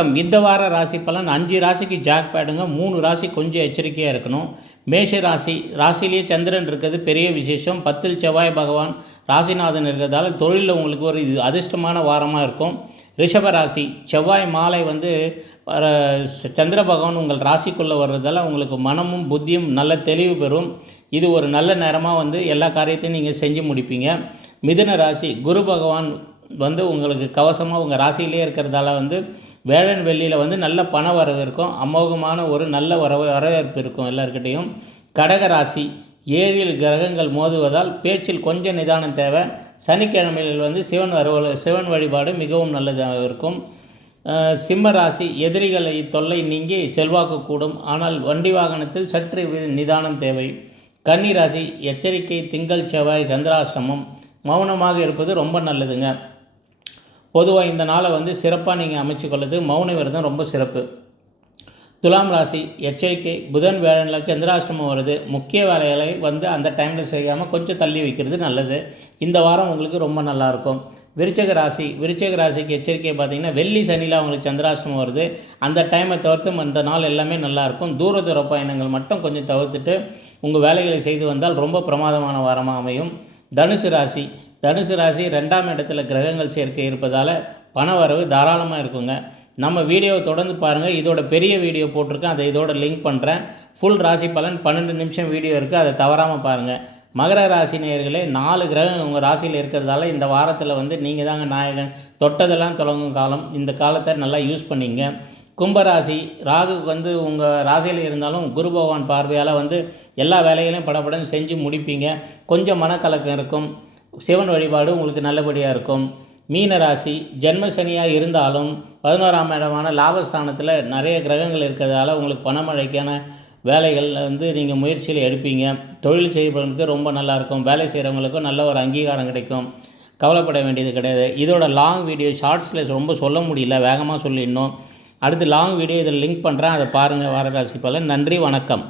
இந்த வார ராசி பலன் 5 ராசிக்கு ஜாக்பாட்டுங்க. 3 ராசி கொஞ்சம் எச்சரிக்கையாக இருக்கணும். மேஷ ராசி ராசிலேயே சந்திரன் இருக்கிறது பெரிய விசேஷம். 10ல் செவ்வாய் பகவான் ராசிநாதன் இருக்கிறதால தொழிலில் உங்களுக்கு ஒரு அதிர்ஷ்டமான வாரமாக இருக்கும். ரிஷப ராசி செவ்வாய் மாலை சந்திர பகவான் உங்கள் ராசிக்குள்ளே வர்றதால உங்களுக்கு மனமும் புத்தியும் நல்ல தெளிவு பெறும். இது ஒரு நல்ல நேரமாக எல்லா காரியத்தையும் நீங்கள் செஞ்சு முடிப்பீங்க. மிதுன ராசி குரு பகவான் உங்களுக்கு கவசமாக உங்கள் ராசியிலே இருக்கிறதால வேளன் வெள்ளியில் நல்ல பண வரவு இருக்கும். அமோகமான ஒரு நல்ல வரவேற்பு இருக்கும் எல்லாருக்கிட்டையும். கடக ராசி 7 கிரகங்கள் மோதுவதால் பேச்சில் கொஞ்சம் நிதானம் தேவை. சனிக்கிழமையில் சிவன் வழிபாடு மிகவும் நல்லதாக இருக்கும். சிம்ம ராசி எதிரிகளை தொல்லை நீங்கி செல்வாக்கு கூடும். ஆனால் வண்டி வாகனத்தில் சற்று நிதானம் தேவை. கன்னி ராசி எச்சரிக்கை, திங்கள் செவ்வாய் சந்திராஷ்டமம், மௌனமாக இருப்பது ரொம்ப நல்லதுங்க. பொதுவாக இந்த நாளை சிறப்பாக நீங்கள் அமைச்சுக்கொள்ளுது மௌன விரதம் ரொம்ப சிறப்பு. துலாம் ராசி எச்சரிக்கை, புதன் வேளனில் சந்திராஷ்டமம் வருது. முக்கிய வேலைகளை அந்த டைமில் செய்யாமல் கொஞ்சம் தள்ளி வைக்கிறது நல்லது. இந்த வாரம் உங்களுக்கு ரொம்ப நல்லாயிருக்கும். விருச்சிக ராசிக்கு எச்சரிக்கை பார்த்திங்கன்னா வெள்ளி சனியில் அவங்களுக்கு சந்திராஷ்டமம் வருது. அந்த டைமை தவிர்த்து அந்த நாள் எல்லாமே நல்லாயிருக்கும். தூர பயணங்கள் மட்டும் கொஞ்சம் தவிர்த்துட்டு உங்கள் வேலைகளை செய்து வந்தால் ரொம்ப பிரமாதமான வாரமாக அமையும். தனுசு ராசி 2ஆம் இடத்துல கிரகங்கள் சேர்க்கை இருப்பதால் பண வரவு தாராளமாக இருக்குங்க. நம்ம வீடியோவை தொடர்ந்து பாருங்கள். இதோட பெரிய வீடியோ போட்டிருக்கேன், அதை இதோட லிங்க் பண்ணுறேன். ஃபுல் ராசி பலன் 12 நிமிஷம் வீடியோ இருக்குது, அதை தவறாமல் பாருங்கள். மகர ராசி நேயர்களே 4 கிரகம் உங்கள் ராசியில் இருக்கிறதால இந்த வாரத்தில் நீங்கள் தாங்க நாயகன். தொட்டதெல்லாம் தொடங்கும் காலம். இந்த காலத்தை நல்லா யூஸ் பண்ணிங்க. கும்பராசி ராகு உங்கள் ராசியில் இருந்தாலும் குரு பகவான் பார்வையால் எல்லா வேலைகளையும் படப்படன்னு செஞ்சு முடிப்பீங்க. கொஞ்சம் மனக்கலக்கம் இருக்கும். சிவன் வழிபாடு உங்களுக்கு நல்லபடியாக இருக்கும். மீன ராசி ஜென்ம சனியாக இருந்தாலும் 11ஆம் இடமான லாபஸ்தானத்தில் நிறைய கிரகங்கள் இருக்கிறதால உங்களுக்கு பணமழைக்கான வேலைகள் நீங்கள் முயற்சியில் எடுப்பீங்க. தொழில் செய்பவர்களுக்கு ரொம்ப நல்லாயிருக்கும். வேலை செய்கிறவங்களுக்கும் நல்ல ஒரு அங்கீகாரம் கிடைக்கும். கவலைப்பட வேண்டியது கிடையாது. இதோட லாங் வீடியோ ஷார்ட்ஸில் ரொம்ப சொல்ல முடியல, வேகமாக சொல்லிடணும். அடுத்து லாங் வீடியோ இதில் லிங்க் பண்ணுறேன், அதை பாருங்கள். வார ராசி பலன். நன்றி, வணக்கம்.